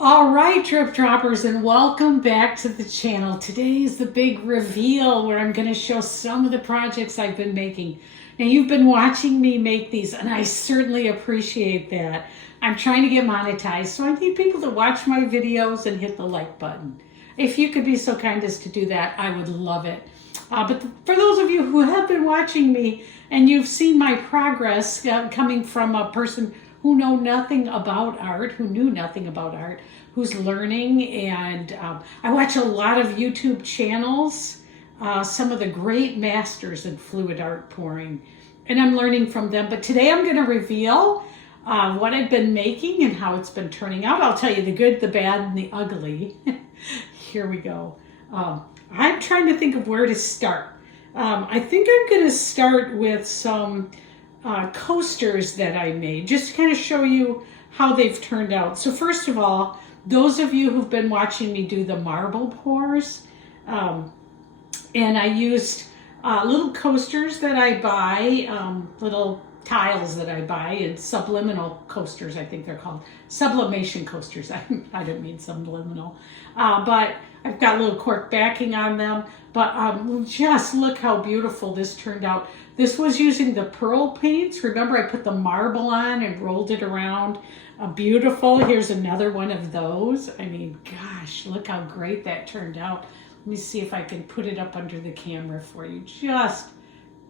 All right, Drip Droppers, and welcome back to the channel. Today is the big reveal where I'm going to show some of the projects I've been making. Now, you've been watching me make these, and I certainly appreciate that. I'm trying to get monetized, so I need people to watch my videos and hit the like button. If you could be so kind as to do that, I would love it. But for those of you who have been watching me and you've seen my progress coming from a person who knew nothing about art, who's learning, and I watch a lot of YouTube channels, some of the great masters in fluid art pouring, and I'm learning from them. But today I'm going to reveal what I've been making and how it's been turning out. I'll tell you the good, the bad, and the ugly. Here we go. I'm trying to think of where to start. I think I'm going to start with some coasters that I made, just to kind of show you how they've turned out. So first of all, those of you who've been watching me do the marble pours, and I used little coasters that I buy, little tiles that I buy, and subliminal coasters, I think they're called. Sublimation coasters. I didn't mean subliminal. But I've got a little cork backing on them. But just look how beautiful this turned out. This was using the pearl paints. Remember, I put the marble on and rolled it around. Beautiful. Here's another one of those. I mean, gosh, look how great that turned out. Let me see if I can put it up under the camera for you. Just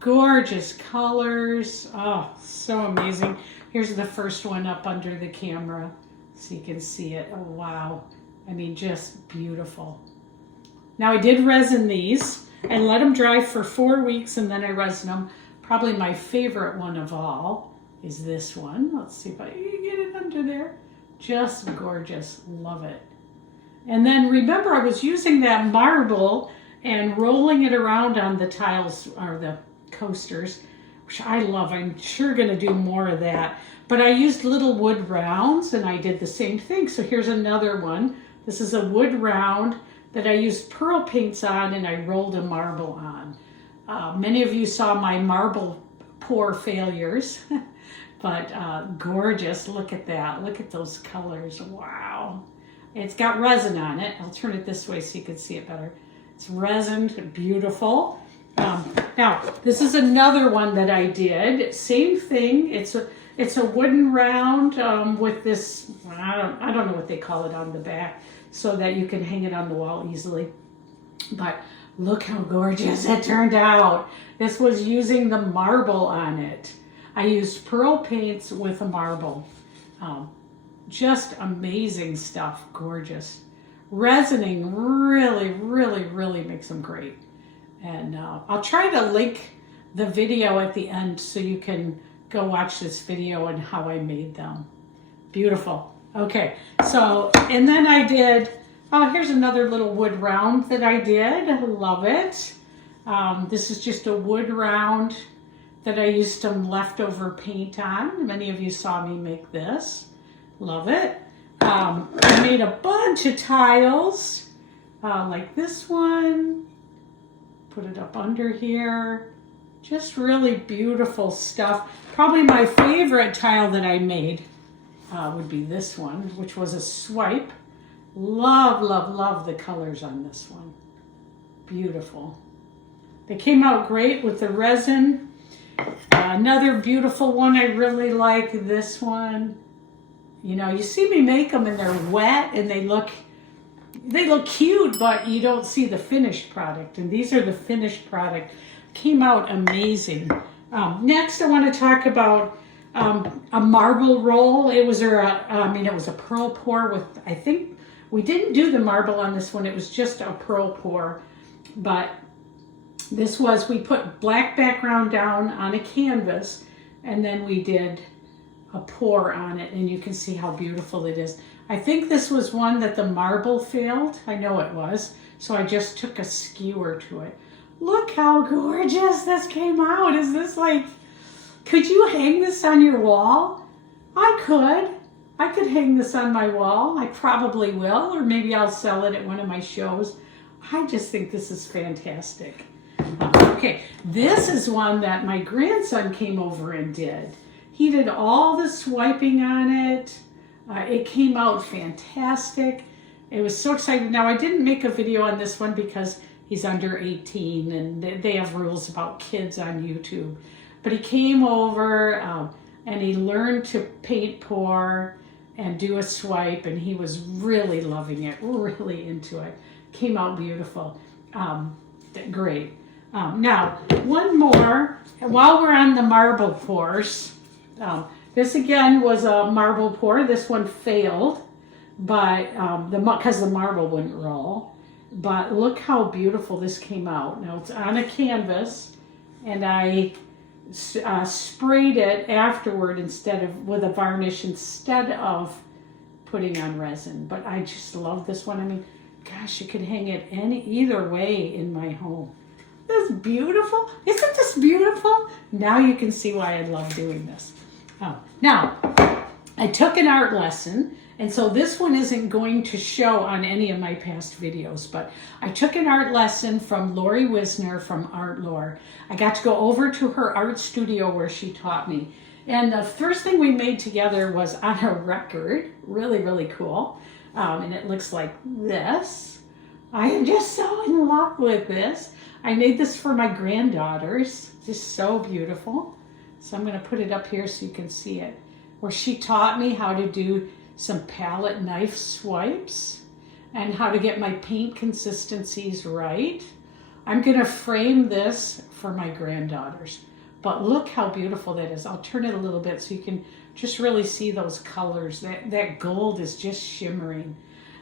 gorgeous colors. Oh, so amazing. Here's the first one up under the camera so you can see it. Oh, wow. I mean, just beautiful. Now, I did resin these and let them dry for 4 weeks, and then I resin them. Probably my favorite one of all is this one. Let's see if I can get it under there. Just gorgeous. Love it. And then remember, I was using that marble and rolling it around on the tiles or the coasters, which I love. I'm sure going to do more of that. But I used little wood rounds, and I did the same thing. So here's another one. This is a wood round that I used pearl paints on, and I rolled a marble on. Many of you saw my marble pour failures, but gorgeous. Look at that. Look at those colors. Wow. It's got resin on it. I'll turn it this way so you can see it better. It's resined, beautiful. Now, this is another one that I did. Same thing. It's a wooden round with this, I don't know what they call it on the back, so that you can hang it on the wall easily. But look how gorgeous it turned out. This was using the marble on it. I used pearl paints with a marble. Just amazing stuff, gorgeous. Resining really makes them great. And I'll try to link the video at the end so you can go watch this video and how I made them. Beautiful. Okay, so, and then I did, oh, here's another little wood round that I did. I love it. This is just a wood round that I used some leftover paint on. Many of you saw me make this. Love it. I made a bunch of tiles, like this one. Put it up under here. Just really beautiful stuff. Probably my favorite tile that I made would be this one, which was a swipe. Love the colors on this one. Beautiful. They came out great with the resin. Another beautiful one I really like, this one. You know, you see me make them and they're wet and they look cute, but you don't see the finished product. And these are the finished product. Came out amazing. Next, I want to talk about a marble roll. It was it was a pearl pour with, I think, we didn't do the marble on this one. It was just a pearl pour. But this was, we put black background down on a canvas, and then we did a pour on it, and you can see how beautiful it is. I think this was one that the marble failed. I know it was. So I just took a skewer to it. Look how gorgeous this came out. Is this like, could you hang this on your wall? I could hang this on my wall. I probably will, or maybe I'll sell it at one of my shows. I just think this is fantastic. Okay, this is one that my grandson came over and did. He did all the swiping on it. It came out fantastic. It was so exciting. Now, I didn't make a video on this one because he's under 18 and they have rules about kids on YouTube. But he came over and he learned to paint pour and do a swipe, and he was really loving it, really into it. Came out beautiful. Great. Now, one more, while we're on the marble pours, this again was a marble pour. This one failed, but because the marble wouldn't roll. But look how beautiful this came out. Now it's on a canvas, and I sprayed it afterward with a varnish instead of putting on resin. But I just love this one. I mean, gosh, you could hang it either way in my home. This is beautiful. Isn't this beautiful? Now you can see why I love doing this. Now, I took an art lesson, and so this one isn't going to show on any of my past videos, but I took an art lesson from Lori Wisner from Art Lore. I got to go over to her art studio where she taught me. And the first thing we made together was on a record. Really, really cool. And it looks like this. I am just so in love with this. I made this for my granddaughters. Just so beautiful. So I'm going to put it up here so you can see it. Where she taught me how to do some palette knife swipes and how to get my paint consistencies right. I'm going to frame this for my granddaughters. But look how beautiful that is. I'll turn it a little bit so you can just really see those colors. That gold is just shimmering.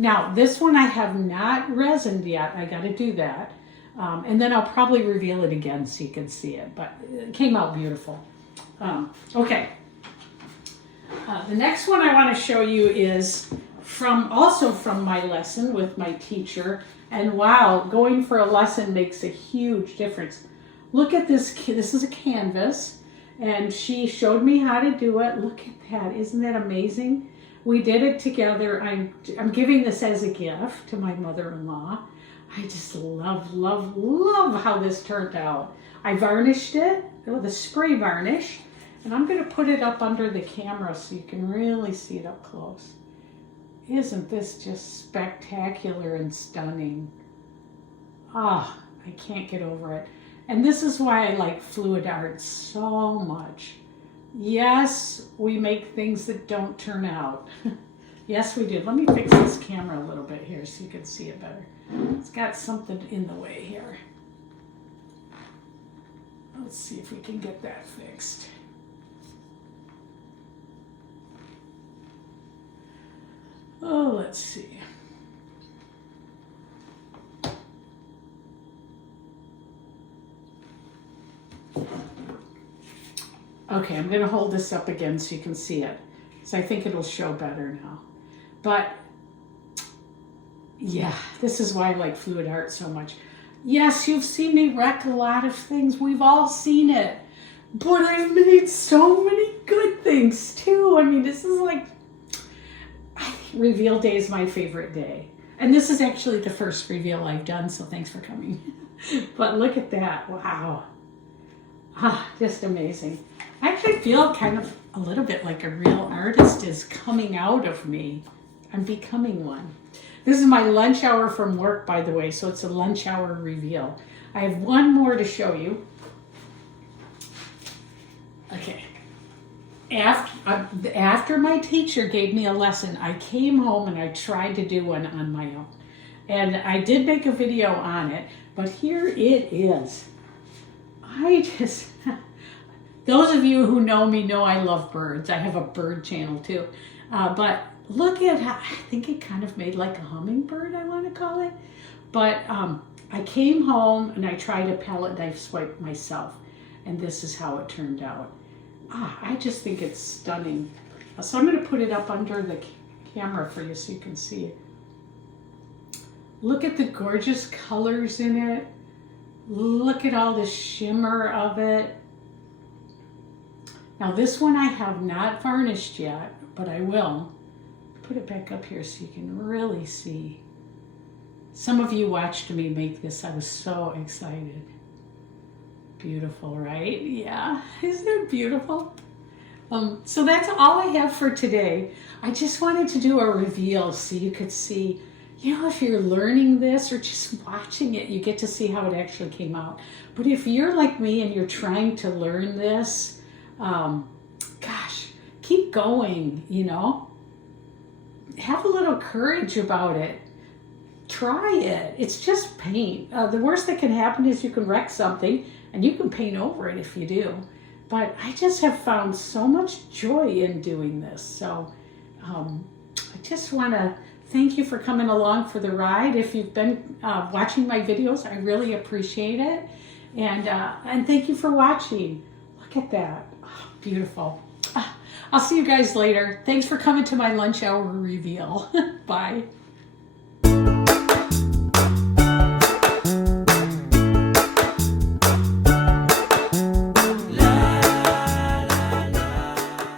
Now, this one I have not resined yet. I got to do that. And then I'll probably reveal it again so you can see it. But it came out beautiful. Okay. The next one I want to show you is also from my lesson with my teacher. And wow, going for a lesson makes a huge difference. Look at this. This is a canvas, and she showed me how to do it. Look at that. Isn't that amazing? We did it together. I'm giving this as a gift to my mother-in-law. I just love, love, love how this turned out. I varnished it with a spray varnish, and I'm going to put it up under the camera so you can really see it up close. Isn't this just spectacular and stunning? Ah, I can't get over it. And this is why I like fluid art so much. Yes, we make things that don't turn out. Yes, we do. Let me fix this camera a little bit here so you can see it better. It's got something in the way here. Let's see if we can get that fixed. Oh, let's see. Okay, I'm going to hold this up again so you can see it. So I think it'll show better now. But yeah, this is why I like fluid art so much. Yes, you've seen me wreck a lot of things. We've all seen it. But I've made so many good things too. I mean, this is like, reveal day is my favorite day. And this is actually the first reveal I've done, so thanks for coming. But look at that. Wow. Just amazing. I actually feel kind of a little bit like a real artist is coming out of me. I'm becoming one. This is my lunch hour from work, by the way, so it's a lunch hour reveal. I have one more to show you. Okay. After my teacher gave me a lesson, I came home and I tried to do one on my own. And I did make a video on it, but here it is. Those of you who know me know I love birds. I have a bird channel too. But look at how, I think it kind of made like a hummingbird, I want to call it. But I came home and I tried a palette knife swipe myself. And this is how it turned out. I just think it's stunning. So I'm going to put it up under the camera for you so you can see it. Look at the gorgeous colors in it. Look at all the shimmer of it. Now this one I have not varnished yet, but I will. Put it back up here so you can really see. Some of you watched me make this. I was so excited. Beautiful, right? Yeah, isn't it beautiful? So that's all I have for today. I just wanted to do a reveal so you could see, if you're learning this or just watching it, you get to see how it actually came out. But if you're like me and you're trying to learn this, gosh, keep going, Have a little courage about it. Try it. It's just paint. The worst that can happen is you can wreck something and you can paint over it if you do. But I just have found so much joy in doing this. So I just want to thank you for coming along for the ride. If you've been watching my videos, I really appreciate it. And thank you for watching. Look at that. Oh, beautiful. I'll see you guys later. Thanks for coming to my lunch hour reveal. Bye.